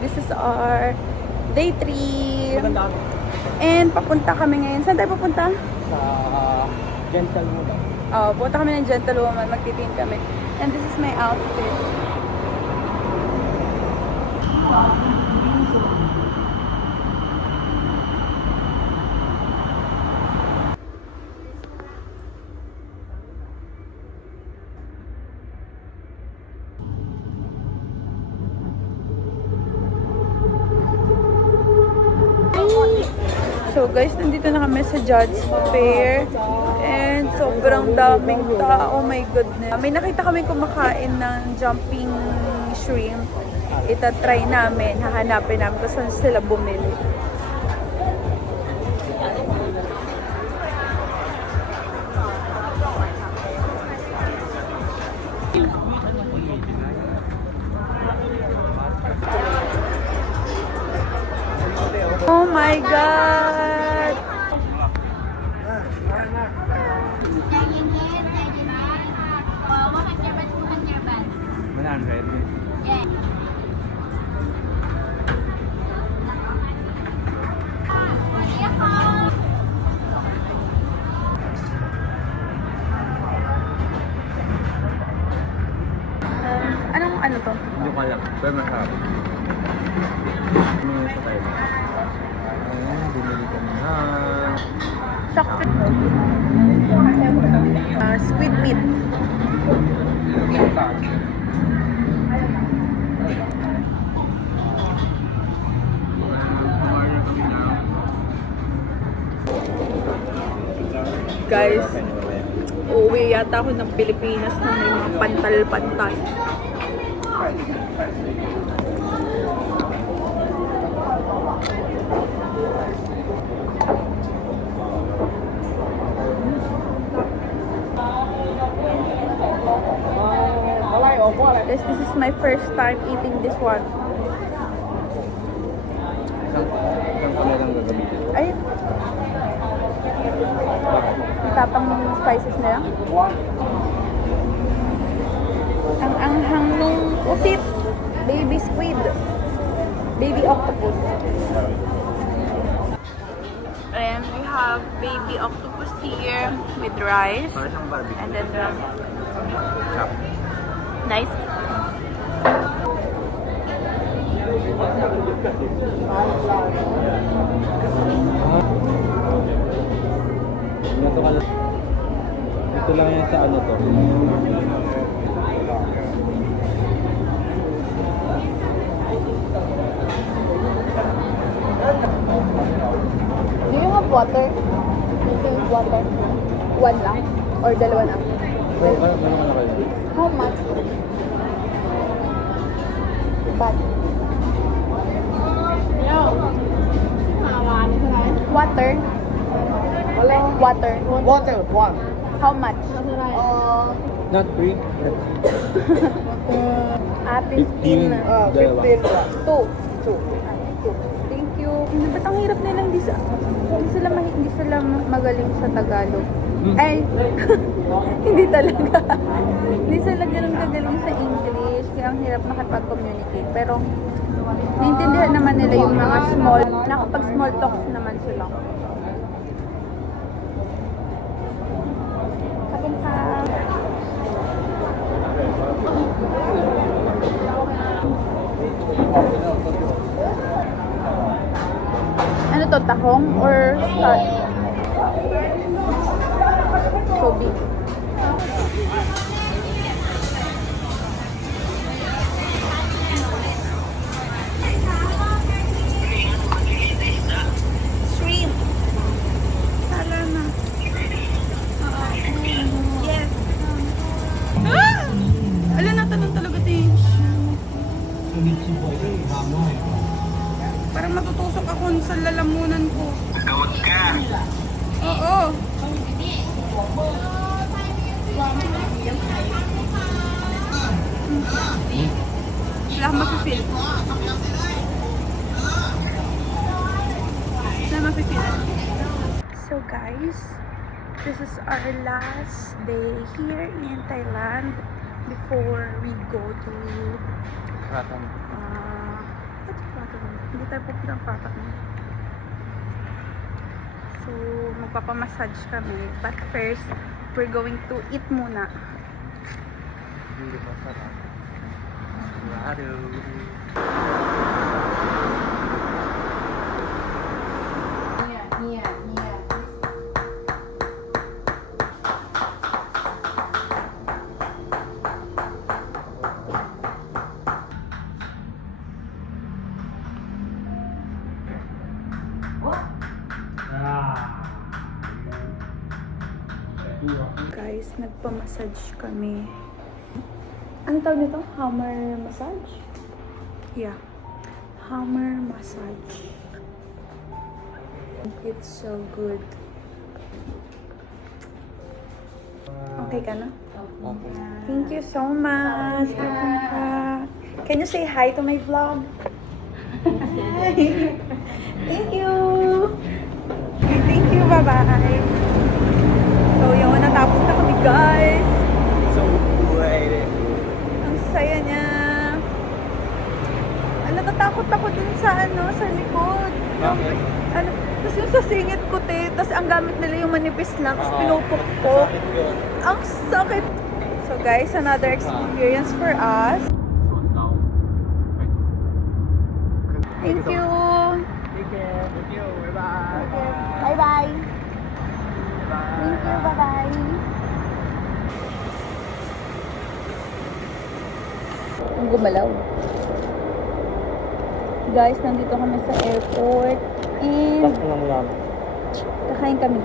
this is our day 3. And papunta kami ngayon. Saan tayo papunta? Sa Gentlewoman. Punta kami ng Gentlewoman. Magtitingin kami. And this is my outfit. So guys, nandito na kami sa Judge Fair and sobrang daming tao, oh my goodness. May nakita kami kumakain ng jumping shrimp. Itatry namin, hahanapin namin kung saan sila bumili. Oh my God! Ano to? Hindi ko alam. Pero masarap. Ano sa tayo? Ayan, bumili kami na. Chocolate. Squid meat. Guys, uuwi yata ako ng Pilipinas na may mga pantal-pantal. Guys, this is my first time eating this one. Isang kamay lang gagamitin. Ay, tapang spices na lang. Ang anghang nung usip. Baby squid. Baby octopus. And we have baby octopus here with rice. Para siyang barbecue. And then Chop. nice. Ito lang yan sa ano to. Do you have water? Do you have water? One lang? Or dalawa na? Gano'n ka na kayo? How much? But water? Water. Water, one. How much? Not free. 15. 15. Two. Thank you. Ba't ang hirap nila hindi sila magaling sa Tagalog? Ay, hindi talaga. Hindi sila ganun kagaling sa English. Kaya ang hirap makipag-communicate. Pero, naiintindihan naman nila yung mga nakapag-small talks naman sila. Kapag ka... Ano to, tahong or start? So big. Shrimp. Tala na. Yes. Alam na, tanong talaga tayo. Parang matutusok ako sa lalamunan ko. Tawag ka. Oo. Wala akong mafe-feel. Wala mafe-feel. So guys, this is our last day here in Thailand before we go to tayo pupunta ng papa ko. So, magpapamassage kami. But first, we're going to eat muna. Hindi ba sarap? Claro. Nia. Guys, nagpa-massage kami. Ano tawag nito? Hammer massage? Yeah. Hammer massage. It's so good. Okay ka na? Okay. Thank you so much. Can you say hi to my vlog? Hi. Thank you. Thank you. Bye-bye. So, yun. Natapos na kami, guys. So good. Ang saya niya. Natatakot ako dun sa sa likod. Bakit? Tapos yung sa singit ko, tapos ang gamit nila yung manipis lang, tapos Oo. pinupukpok. Bakit yun? Ang sakit. So guys, another experience for us. Thank you. Take care. Thank you. Bye-bye. Bye-bye. Bye. Thank you. Bye-bye. Ang gumalaw. Guys, nandito kami sa airport and Tapos lang yan. kakain kami.